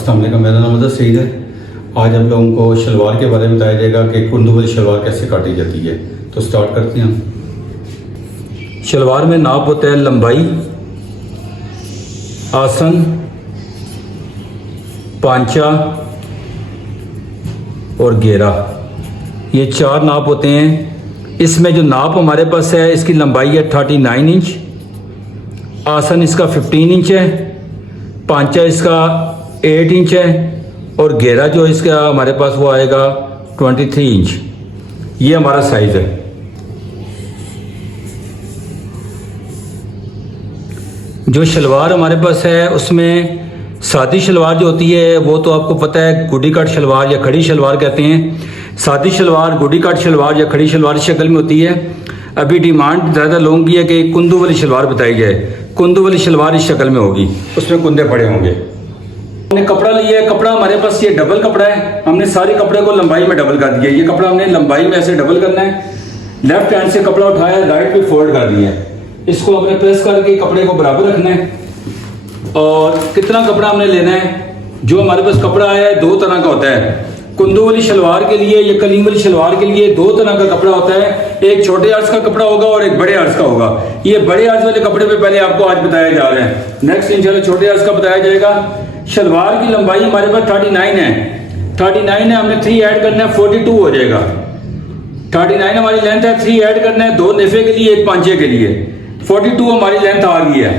अस्सलाम वालेकुम, मेरा नाम अदर सईद है। आज आप लोगों को शलवार के बारे में बताया जाएगा कि कुंदू वाली शलवार कैसे काटी जाती है। तो स्टार्ट करते हैं। शलवार में नाप होता है लंबाई, आसन, पांचा और घेरा, ये 4 नाप होते हैं। इसमें जो नाप हमारे पास है, इसकी लंबाई है 39 इंच, आसन इसका 15 इंच है, पांचा इसका 8 इंच है और घेरा जो इसका हमारे पास वो आएगा 23 इंच। ये हमारा साइज है। जो शलवार हमारे पास है उसमें सादी शलवार जो होती है वो तो आपको पता है, गुडी कट शलवार या खड़ी शलवार कहते हैं। सादी शलवार, गुडी कट शलवार या खड़ी शलवार इस शक्ल में होती है। अभी डिमांड ज़्यादा लोगों की है कि कुंदू वाली शलवार बताई जाए। कुंदू वाली शलवार इस शक्ल में होगी, उसमें कुंदे पड़े होंगे। हमने कपड़ा लिया है, कपड़ा हमारे पास ये डबल कपड़ा है। हमने सारे कपड़े को लंबाई में डबल कर दिया। ये कपड़ा हमने लंबाई में ऐसे डबल करना है। लेफ्ट हैंड से कपड़ा उठाया, राइट पे फोल्ड कर दिया। इसको हमने प्रेस करके कपड़े को बराबर रखना है। और कितना कपड़ा हमने लेना है, जो हमारे पास कपड़ा आया है 2 तरह का होता है। कुंदू वाली शलवार के लिए या कलीम वाली शलवार के लिए 2 तरह का कपड़ा होता है। एक छोटे अर्ज का कपड़ा होगा और एक बड़े अर्ज का होगा। ये बड़े अर्ज वाले कपड़े पे पहले आपको आज बताया जा रहा है। नेक्स्ट इंशाल्लाह छोटे अर्ज का बताया जाएगा। शलवार की लंबाई हमारे पास 39 है। 39 है, हमने 3 ऐड करना है, 42 हो जाएगा। 39 हमारी लेंथ है, 3 ऐड करना है, 2 नेफे के लिए, 1 पांचे के लिए। 42 हमारी लेंथ आ गई है।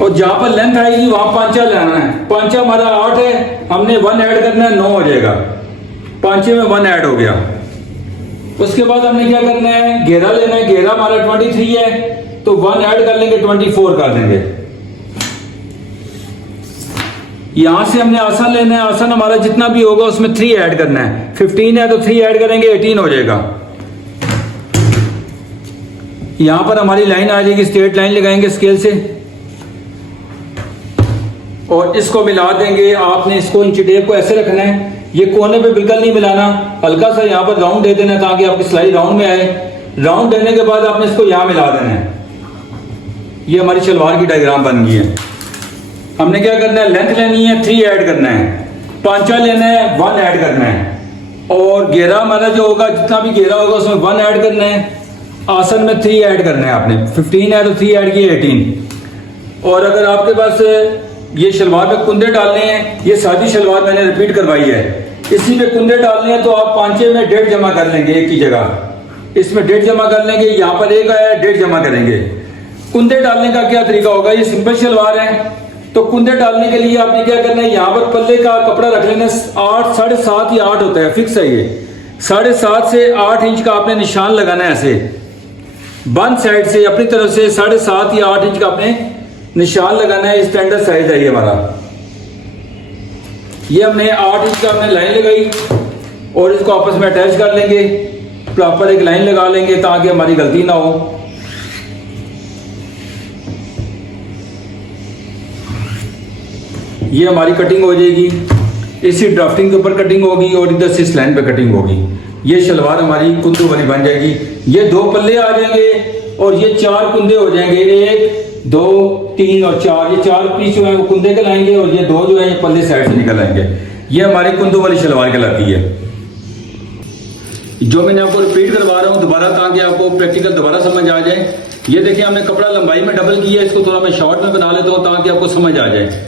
और जहां पर लेंथ आएगी वहां पांचा लेना है। पांचा हमारा 8 है, हमने 1 ऐड करना है, 9 हो जाएगा। पांचे में 1 ऐड हो गया। उसके बाद हमने क्या करना है, घेरा लेना है। घेरा हमारा 23 है, तो 1 ऐड कर लेंगे, 24 कर देंगे। यहां से हमने आसन लेना है। आसन हमारा जितना भी होगा उसमें 3 ऐड करना है। 15 है तो 3 ऐड करेंगे, 18 हो जाएगा। यहां पर हमारी लाइन आ जाएगी, स्ट्रेट लाइन लगाएंगे स्केल से और इसको मिला देंगे। आपने इसको इंची टेप को ऐसे रखना है, ये कोने पे बिल्कुल नहीं मिलाना। हल्का सा यहाँ पर राउंड दे देना है ताकि आपकी सिलाई राउंड में आए। राउंड देने के बाद आपने इसको यहाँ मिला देना है। ये हमारी शलवार की डायग्राम बन गई है। हमने क्या करना है, लेंथ लेनी है, 3 ऐड करना है। पांचा लेना है, 1 ऐड करना है। और घेरा हमारा जो होगा, जितना भी घेरा होगा उसमें 1 ऐड करना है। आसन में 3 ऐड करना है आपने। 15 है तो 3 ऐड किए, 18। और अगर आपके पास ये शलवार पे कुंदे डालने हैं, ये सादी शलवार मैंने रिपीट करवाई है, इसी पे कुंदे डालने हैं, तो आप पांचे में 1.5 जमा कर लेंगे एक की जगह। इसमें 1.5 जमा कर लेंगे, यहाँ पर 1 आया, 1.5 जमा करेंगे। कुंदे डालने का क्या तरीका होगा, ये सिंपल शलवार है तो कुंदे डालने के लिए आपने क्या करना है, यहाँ पर पल्ले का कपड़ा रख लेना। 8, 7.5 या 8 होता है, फिक्स है ये। 7.5 से 8 इंच का आपने निशान लगाना है ऐसे बंद साइड से, अपनी तरफ से 7.5 या 8 इंच का आपने निशान लगाना है। स्टैंडर्ड साइज है ये हमारा। ये हमने 8 इंच का हमने लाइन लगाई और इसको आपस में अटैच कर लेंगे। प्रॉपर एक लाइन लगा लेंगे ताकि हमारी गलती ना हो। ये हमारी कटिंग हो जाएगी। इसी ड्राफ्टिंग के ऊपर कटिंग होगी और इधर से इस लाइन पे कटिंग होगी। ये शलवार हमारी कुंदू वाली बन जाएगी। ये 2 पल्ले आ जाएंगे और ये 4 कुंदे हो जाएंगे। 1, 2, 3 और 4। ये 4 पीस जो है वो कुंदे के लाएंगे और ये 2 जो है ये पल्ले साइड से निकल आएंगे। ये हमारी कुंदू वाली शलवार कहलाती है। जो मैंने आपको रिपीट करवा रहा हूँ दोबारा ताकि आपको प्रैक्टिकल दोबारा समझ आ जाए। ये देखिए हमने कपड़ा लंबाई में डबल किया है। इसको थोड़ा मैं शॉर्ट में बना लेता हूँ ताकि आपको समझ आ जाए।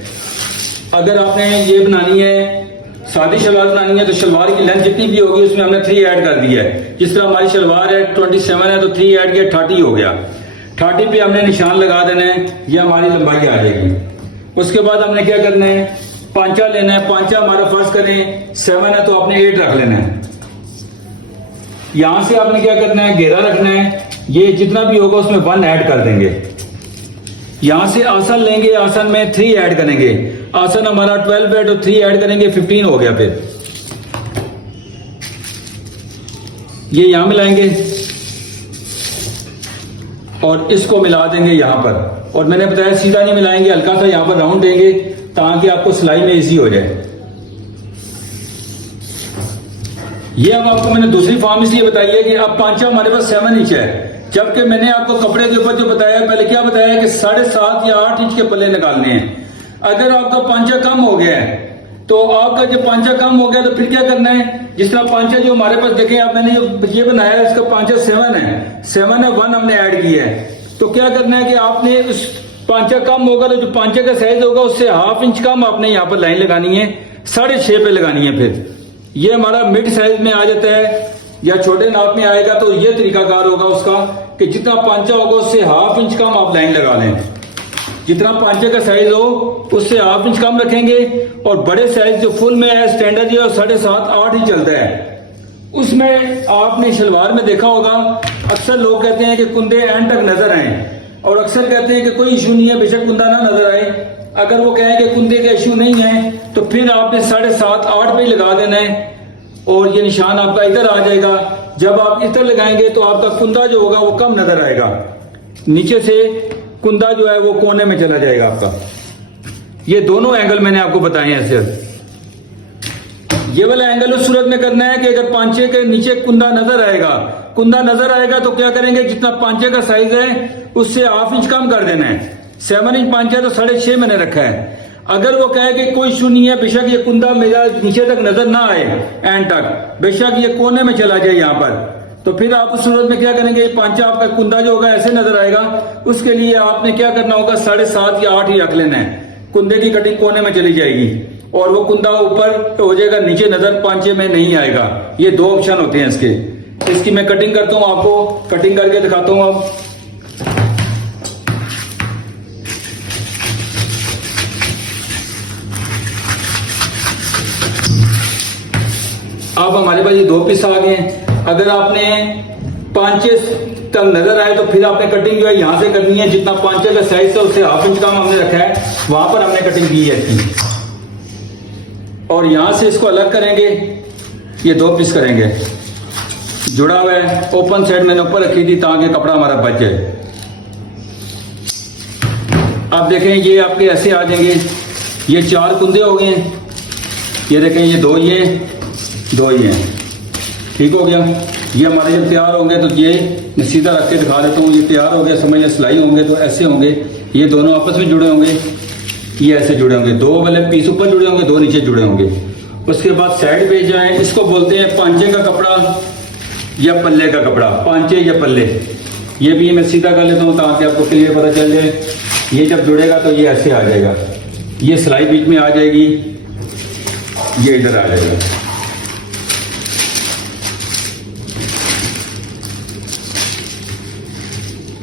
अगर आपने ये बनानी है, सादी शलवार बनानी है, तो शलवार की लेंथ जितनी भी होगी उसमें हमने 3 ऐड कर दिया है। जिस तरह हमारी शलवार है 27 है तो 3 ऐड किया, 30 हो गया। 30 पे हमने निशान लगा देना है। ये हमारी लंबाई आ जाएगी। उसके बाद हमने क्या करना है, पांचा लेना है। पांचा हमारा फर्ज करें 7 है तो आपने 8 रख लेना है। यहां से आपने क्या करना है, घेरा रखना है। ये जितना भी होगा उसमें 1 ऐड कर देंगे। यहां से आसन लेंगे, आसन में 3 ऐड करेंगे। आसन हमारा 12 है तो 3 ऐड करेंगे, 15 हो गया। फिर ये यहां मिलाएंगे और इसको मिला देंगे यहां पर। और मैंने बताया सीधा नहीं मिलाएंगे, हल्का सा यहां पर राउंड देंगे ताकि आपको सिलाई में इजी हो जाए। ये अब आपको मैंने दूसरी फॉर्म इसलिए बताई है कि अब पांचा हमारे पास 7 इंच है, जबकि मैंने आपको कपड़े के ऊपर जो बताया, पहले क्या बताया कि 7.5 या 8 इंच के पल्ले निकालने हैं। अगर आपका पांचा कम हो गया है तो आपका जब पांचा कम हो गया तो फिर क्या करना है, जिस तरह पांचा जो हमारे पास देखें आप, मैंने जो ये बनाया है इसका पांचा 7 है, 7 है 1 हमने ऐड किया है। तो क्या करना है कि आपने उस पांचा कम होगा तो जो पांचे का साइज होगा उससे ½ इंच कम आपने यहाँ पर लाइन लगानी है, 6.5 पे लगानी है। फिर ये हमारा मिड साइज में आ जाता है या छोटे नाप में आएगा। तो ये तरीकाकार होगा उसका कि जितना पांचा होगा उससे ½ इंच कम आप लाइन लगा लें। जितना पांचे का साइज हो उससे ½ इंच कम रखेंगे। और बड़े साइज जो फुल में है स्टैंडर्ड जो 7.5-8 ही चलता है, उसमें आपने शलवार में देखा होगा अक्सर लोग कहते हैं कि कुंदे एंड तक नजर आए, और अक्सर कहते हैं कि कोई इशू नहीं है बेशक कुंदा ना नजर आए। अगर वो कहें कि कुंदे का इशू नहीं है तो फिर आपने 7.5-8 पे ही लगा देना है और ये निशान आपका इधर आ जाएगा। जब आप इधर लगाएंगे तो आपका कुंदा जो होगा वो कम नजर आएगा, नीचे से कुंदा जो है वो कोने में चला जाएगा आपका। ये दोनों एंगल मैंने आपको बताए हैं। ऐसे ये वाला एंगल उस सूरत में करना है कि अगर पांचे के नीचे कुंदा नजर आएगा तो क्या करेंगे, जितना पांचे का साइज है उससे ½ इंच कम कर देना है। 7 इंच पांचा है तो 6.5 मैंने रखा है। अगर वो कहे कि कोई इशू नहीं है बेशक ये कुंदा मेरा नीचे तक नजर ना आए एंड तक, बेशक ये कोने में चला जाए यहाँ पर, तो फिर आप उस सूरत में क्या करेंगे, पांचा आपका कुंदा जो होगा ऐसे नजर आएगा। उसके लिए आपने क्या करना होगा, 7.5 या 8 ही रख लेना है। कुंदे की कटिंग कोने में चली जाएगी और वो कुंदा ऊपर हो जाएगा, नीचे नजर पांचे में नहीं आएगा। ये 2 ऑप्शन होते हैं इसके। इसकी मैं कटिंग करता हूं, आपको कटिंग करके दिखाता हूं। अब हमारे पास ये 2 पीस आ गए हैं। अगर आपने पांचे तक नजर आए तो फिर आपने कटिंग जो है यहां से करनी है। जितना पांचे का साइज था उससे ½ इंच कम हमने रखा है, वहां पर हमने कटिंग की है इसकी। और यहां से इसको अलग करेंगे, ये 2 पीस करेंगे। जुड़ा हुआ है, ओपन साइड मैंने ऊपर रखी थी ताकि कपड़ा हमारा बच जाए। आप देखें ये आपके ऐसे आ जाएंगे। ये 4 कुंदे हो गए हैं, ये देखें ये 2 ये 2 ये हैं, ठीक हो गया। ये हमारे जब तैयार होंगे तो ये मैं सीधा रख के दिखा देता हूँ। ये तैयार हो गया, समझ सिलाई होंगे तो ऐसे होंगे, ये दोनों आपस में जुड़े होंगे, ये ऐसे जुड़े होंगे। 2 वाले पीस ऊपर जुड़े होंगे, 2 नीचे जुड़े होंगे। उसके बाद साइड पे जाए, इसको बोलते हैं पांचे का कपड़ा या पल्ले का कपड़ा, पांचे या पल्ले। ये भी मैं सीधा कर लेता हूँ ताकि आपको क्लियर पता चल जाए। ये जब जुड़ेगा तो ये ऐसे आ जाएगा, ये सिलाई बीच में आ जाएगी, ये इधर आ जाएगा।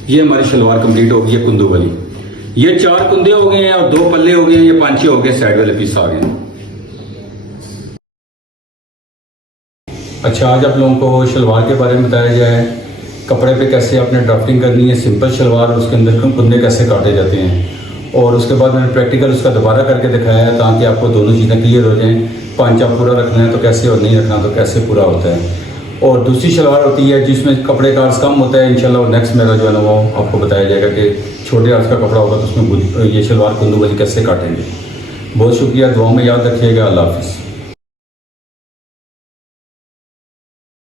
ये हमारी शलवार कंप्लीट होगी है कुंदू वाली। ये 4 कुंदे हो गए हैं और 2 पल्ले हो गए हैं, ये पांचे हो गए, साइड वाले पीस आ गए। अच्छा, आज आप लोगों को शलवार के बारे में बताया जाए, कपड़े पे कैसे आपने ड्राफ्टिंग करनी है, सिंपल शलवार, और उसके अंदर कुंदे कैसे काटे जाते हैं। और उसके बाद मैंने प्रैक्टिकल उसका दोबारा करके दिखाया है ताकि आपको दोनों चीज़ें क्लियर हो जाएं। पांचा पूरा रखना है तो कैसे और नहीं रखना तो कैसे पूरा होता है। और दूसरी शलवार होती है जिसमें कपड़े का अर्ज कम होता है। इंशाल्लाह और नेक्स्ट मेरा जो है ना वो आपको बताया जाएगा कि छोटे अर्ज का कपड़ा होगा तो उसमें ये शलवार कुंदू वाली कैसे काटेंगे। बहुत शुक्रिया, दुआ में याद रखिएगा। अल्लाह हाफिज़।